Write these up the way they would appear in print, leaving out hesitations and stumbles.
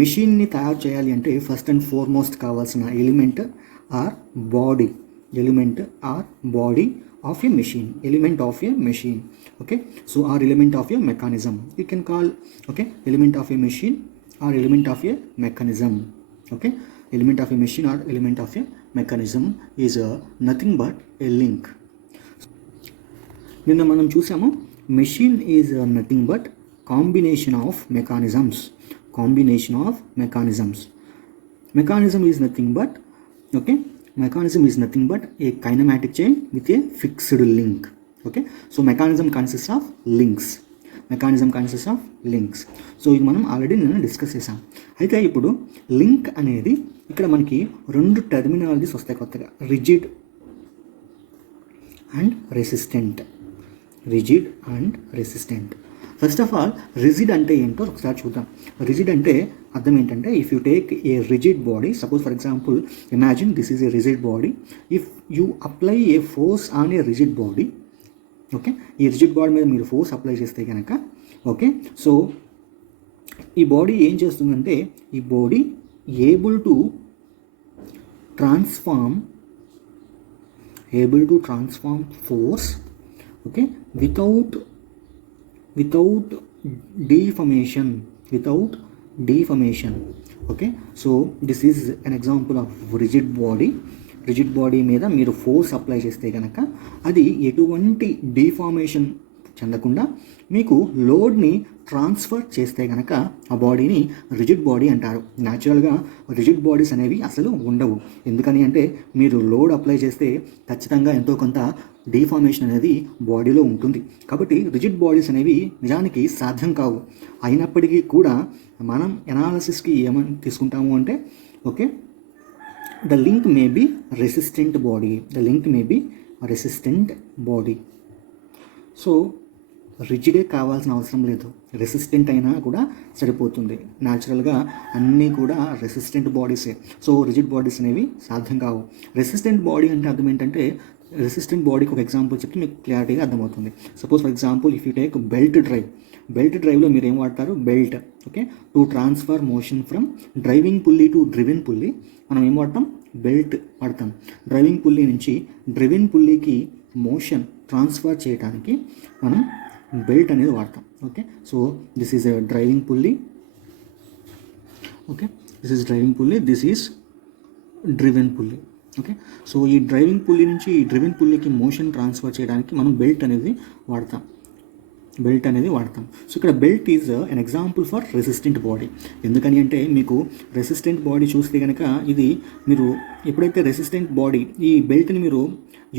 మెషిన్ని తయారు చేయాలి అంటే ఫస్ట్ అండ్ ఫార్మోస్ట్ కావాల్సిన element or body. Element or body of a machine, element of a machine. Okay, so or element of a mechanism you can call. Okay, element of a machine or element of a mechanism. Okay, element of a machine or element of a mechanism is nothing but a link. నిన్న మనం చూసాము machine is nothing but combination of mechanisms. Combination of mechanisms. Mechanism is nothing but mechanism is nothing but a kinematic chain with a fixed link. Okay, so mechanism consists of links. So ఇది మనం ఆల్రెడీ నేను డిస్కస్ చేసాం. అయితే ఇప్పుడు లింక్ అనేది ఇక్కడ మనకి రెండు టర్మినాలజీస్ వస్తాయి కొత్తగా, rigid and resistant. First of all rigid అంటే ఏంటో ఒకసారి చూద్దాం. రిజిడ్ అంటే అర్థం ఏంటంటే, if you take a rigid body, suppose for example imagine this is a rigid body. If you apply A force on a rigid body, okay, ఈ rigid body మీద మీరు ఫోర్స్ అప్లై చేస్తే కనుక, ఓకే, సో ఈ బాడీ ఏం చేస్తుందంటే, ఈ body able to transform force, okay, without deformation. Okay, so this is an example of rigid body మీద మీరు ఫోర్స్ అప్లై చేస్తే కనుక అది ఎటువంటి డిఫార్మేషన్ చెందకుండా మీకు లోడ్ని ట్రాన్స్ఫర్ చేస్తే కనుక ఆ బాడీని రిజిడ్ బాడీ అంటారు. న్యాచురల్గా రిజిడ్ బాడీస్ అనేవి అసలు ఉండవు. ఎందుకని అంటే మీరు లోడ్ అప్లై చేస్తే ఖచ్చితంగా ఎంతో కొంత డిఫార్మేషన్ అనేది బాడీలో ఉంటుంది. కాబట్టి రిజిడ్ బాడీస్ అనేవి నిజానికి సాధ్యం కావు. అయినప్పటికీ కూడా మనం ఎనాలిసిస్కి ఏమని తీసుకుంటాము అంటే, okay, the link may be resistant body. So రిజిడే కావాల్సిన అవసరం లేదు, రెసిస్టెంట్ అయినా కూడా సరిపోతుంది. న్యాచురల్గా అన్నీ కూడా రెసిస్టెంట్ బాడీసే. సో రిజిడ్ బాడీస్ అనేవి సాధ్యం కావు. రెసిస్టెంట్ బాడీ అంటే అర్థం ఏంటంటే, రెసిస్టెంట్ బాడీకి ఒక ఎగ్జాంపుల్ చెప్తే మీకు క్లారిటీగా అర్థమవుతుంది. Suppose for example if you take belt డ్రైవ్లో మీరు ఏం వాడతారు, belt. Okay, to transfer motion from driving pulley to driven pulley మనం ఏం వాడతాం, బెల్ట్ వాడతాం. డ్రైవింగ్ పుల్లీ నుంచి డ్రివెన్ పుల్లీకి మోషన్ ట్రాన్స్ఫర్ చేయడానికి మనం బెల్ట్ అనేది వాడతాం. Okay, so this is a driving pulley. Okay, this is driving pulley, this is driven pulley. Okay, so ఈ డ్రైవింగ్ పుల్లీ నుంచి ఈ డ్రివెన్ పుల్లీకి మోషన్ ట్రాన్స్ఫర్ చేయడానికి మనం బెల్ట్ అనేది వాడతాం. సో ఇక్కడ belt is an example for resistant body. ఎందుకని అంటే మీకు రెసిస్టెంట్ బాడీ చూస్తే కనుక ఇది మీరు ఎప్పుడైతే రెసిస్టెంట్ బాడీ ఈ బెల్ట్ని మీరు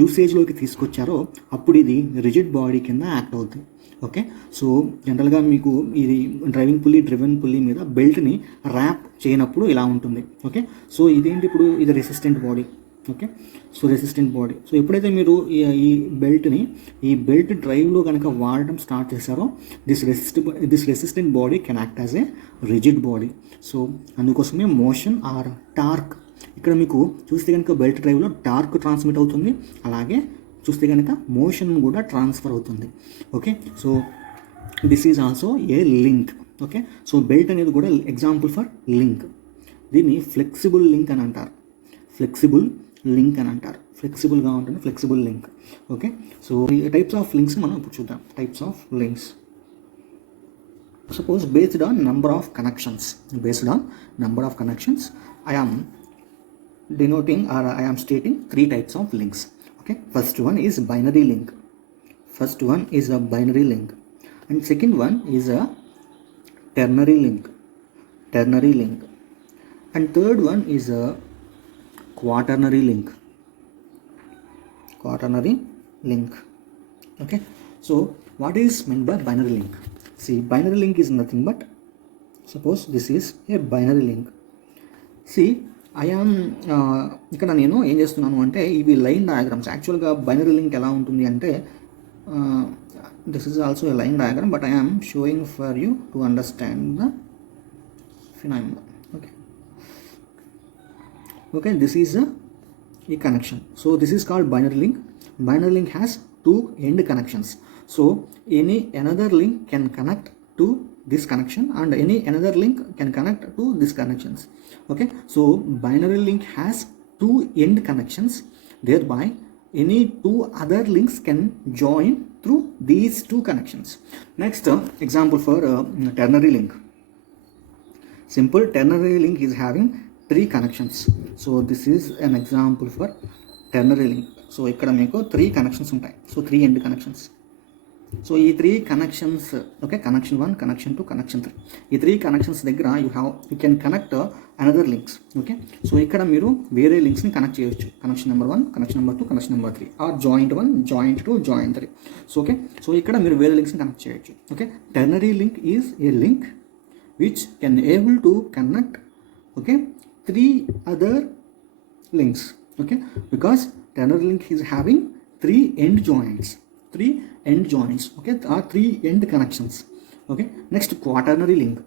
యూసేజ్లోకి తీసుకొచ్చారో అప్పుడు ఇది రిజిడ్ బాడీ కింద యాక్ట్ అవుతుంది. ఓకే, సో జనరల్గా మీకు ఇది డ్రివెన్ పుల్లీ మీద బెల్ట్ని ర్యాప్ చేయనప్పుడు ఇలా ఉంటుంది. ఓకే, సో ఇదేంటి, ఇప్పుడు ఇది resistant body. Okay, so resistant body. So ఎప్పుడైతే మీరు ఈ బెల్ట్ డ్రైవ్లో కనుక వాడడం స్టార్ట్ చేశారో this resistant body can act as a rigid body. So అందుకోసమే మోషన్ ఆర్ టార్క్ ఇక్కడ మీకు చూస్తే కనుక బెల్ట్ డ్రైవ్లో టార్క్ ట్రాన్స్మిట్ అవుతుంది, అలాగే చూస్తే కనుక మోషన్ కూడా ట్రాన్స్ఫర్ అవుతుంది. Okay, so this is also a link. Okay, so belt అనేది కూడా ఎగ్జాంపుల్ ఫర్ లింక్. దీన్ని ఫ్లెక్సిబుల్ లింక్ అని అంటారు. ఫ్లెక్సిబుల్గా ఉంటుంది ఫ్లెక్సిబుల్ లింక్. ఓకే, సో ఈ టైప్స్ ఆఫ్ లింక్స్ మనం ఇప్పుడు చూద్దాం. Types of links. Suppose based on number of connections, I am denoting or I am stating 3 types of links. Okay, first one is binary link. And second one is a ternary link. And third one is a quaternary link. Okay, so what is meant by binary link? See, binary link is nothing but, suppose this is a binary link. See, ఇక్కడ నేను ఏం చేస్తున్నాను అంటే ఇవి line diagrams. యాక్చువల్గా binary link ఎలా ఉంటుంది అంటే, this is also a line diagram but I'm showing for you to understand the phenomena. Okay, this is ఈ connection. So this is called binary link. Binary link has 2 end connections. So any another link can connect to this connection and any another link can connect to this connections. Okay, so binary link has two end connections, thereby any two other links can join through these two connections. Next example for ternary link. Simple ternary link is having three connections. So this is an example for ternary link. So ikkada meeku three connections untayi, so three end connections. So ఈ three connections, okay, connection 1, connection 2, connection 3, ఈ three connections దగ్గర you can connect another links. Okay, so ఇక్కడ మీరు వేరే లింక్స్ని connect చేయొచ్చు. Connection number 1, connection number 2, connection number 3, or joint 1, joint 2, joint 3. So okay, so ఇక్కడ మీరు వేరే లింక్స్ని కనెక్ట్ చేయొచ్చు. Okay, ternary link is a link which can able to connect, okay, 3 other links. Okay, because ternary link is having 3 end joints. Okay, are 3 end connections. Okay, next quaternary link.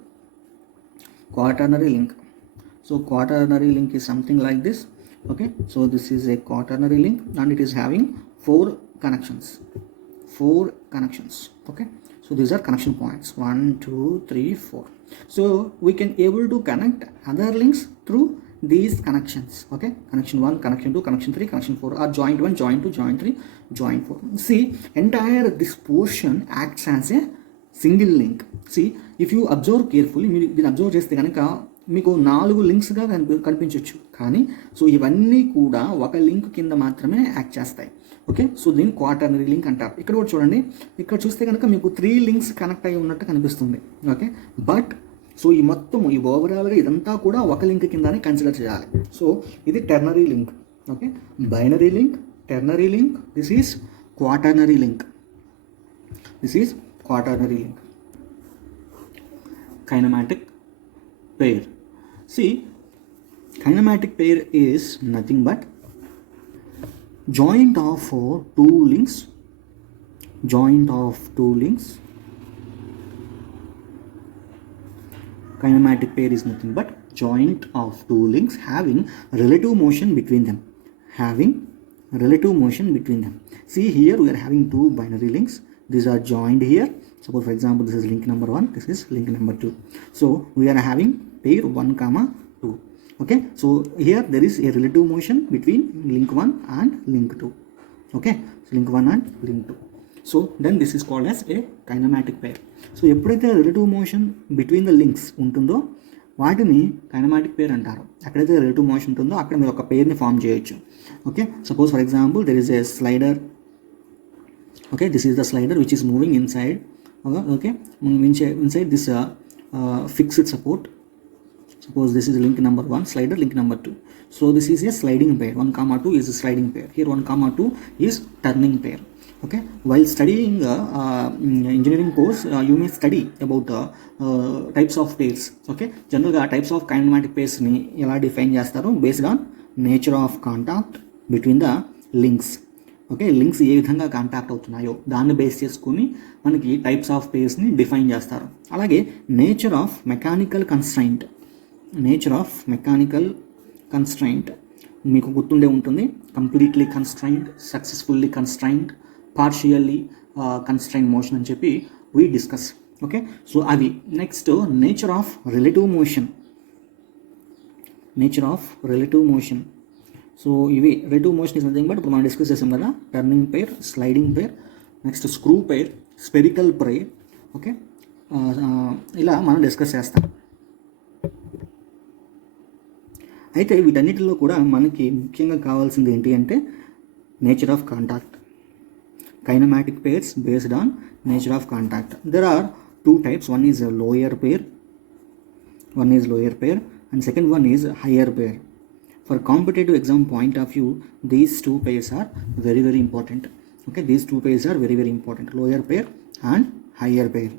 So quaternary link is something like this. Okay, so this is a quaternary link and it is having 4 connections. Okay, so these are connection points 1, 2, 3, 4. So we can able to connect other links through these connections. Okay, connection 1, connection 2, connection 3, connection 4 are joint 1, joint 2, joint 3, joint 4. See, entire this portion acts as a single link. See, if you observe carefully, మీరు దీన్ని అబ్జర్వ్ చేస్తే కనుక మీకు 4 లింక్స్గా కనిపించవచ్చు, కానీ సో ఇవన్నీ కూడా ఒక లింక్ కింద మాత్రమే యాక్ట్ చేస్తాయి. ఓకే, సో దీన్ని క్వాటర్నరీ లింక్ అంటారు. ఇక్కడ కూడా చూడండి, ఇక్కడ చూస్తే కనుక మీకు 3 లింక్స్ కనెక్ట్ అయ్యి ఉన్నట్టు కనిపిస్తుంది. ఓకే, బట్ సో ఈ మొత్తం ఈ ఓవరాల్గా ఇదంతా కూడా ఒక లింక్ కిందనే కన్సిడర్ చేయాలి. సో ఇది ternary link. Okay, binary link, ternary link, this is quaternary link. Kinematic pair. See, kinematic pair is nothing but joint of two links. Kinematic pair is nothing but joint of two links having relative motion between them. See, here we are having 2 binary links. These are joined here. Suppose for example this is link number 1, this is link number 2. So we are having pair 1, 2. Okay, so here there is a relative motion between link 1 and link 2. Okay, so link 1 and link 2. So then this is called as a kinematic pair. So ఎప్పుడైతే relative motion between the links ఉంటుందో వాటిని కైనమాటిక్ పేర్ అంటారు. ఎక్కడైతే relative motion ఉంటుందో అక్కడ మీరు ఒక పేర్ని ఫామ్ చేయొచ్చు. Okay, suppose for example there is a slider. Okay, this is the slider which is moving inside. Okay, inside this fixed support. Suppose this is link number 1, slider link number 2. So this is a sliding pair. 1, 2 is a sliding pair. Here 1, 2 is turning pair. Okay, while studying engineering course, you may study about types of pairs. Okay, generally types of kinematic pairs ni ela define chestaru based on nature of contact between the links. Okay, links ఏ విధంగా contact అవుతున్నాయో దాన్ని బేస్ చేసుకుని మనకి types of పేర్స్ని డిఫైన్ చేస్తారు. అలాగే nature of mechanical constraint మీకు గుర్తుండే ఉంటుంది. Completely constrained, successfully constrained, partially constrained motion అని చెప్పి వీ డిస్కస్. ఓకే, సో అవి. Next nature of relative motion. So ఇవి relative motion is nothing but ఇప్పుడు మనం డిస్కస్ చేసాం కదా, turning pair, sliding pair, next screw pair, spherical pair. Okay, ఇలా మనం డిస్కస్ చేస్తాం. అయితే వీటన్నిటిలో కూడా మనకి ముఖ్యంగా కావాల్సింది ఏంటి అంటే nature of contact. Kinematic pairs based on nature of contact. There are 2 types. One is a lower pair and second one is higher pair. For competitive exam point of view, these 2 pairs are very important. Okay, these 2 pairs are very important, lower pair and higher pair.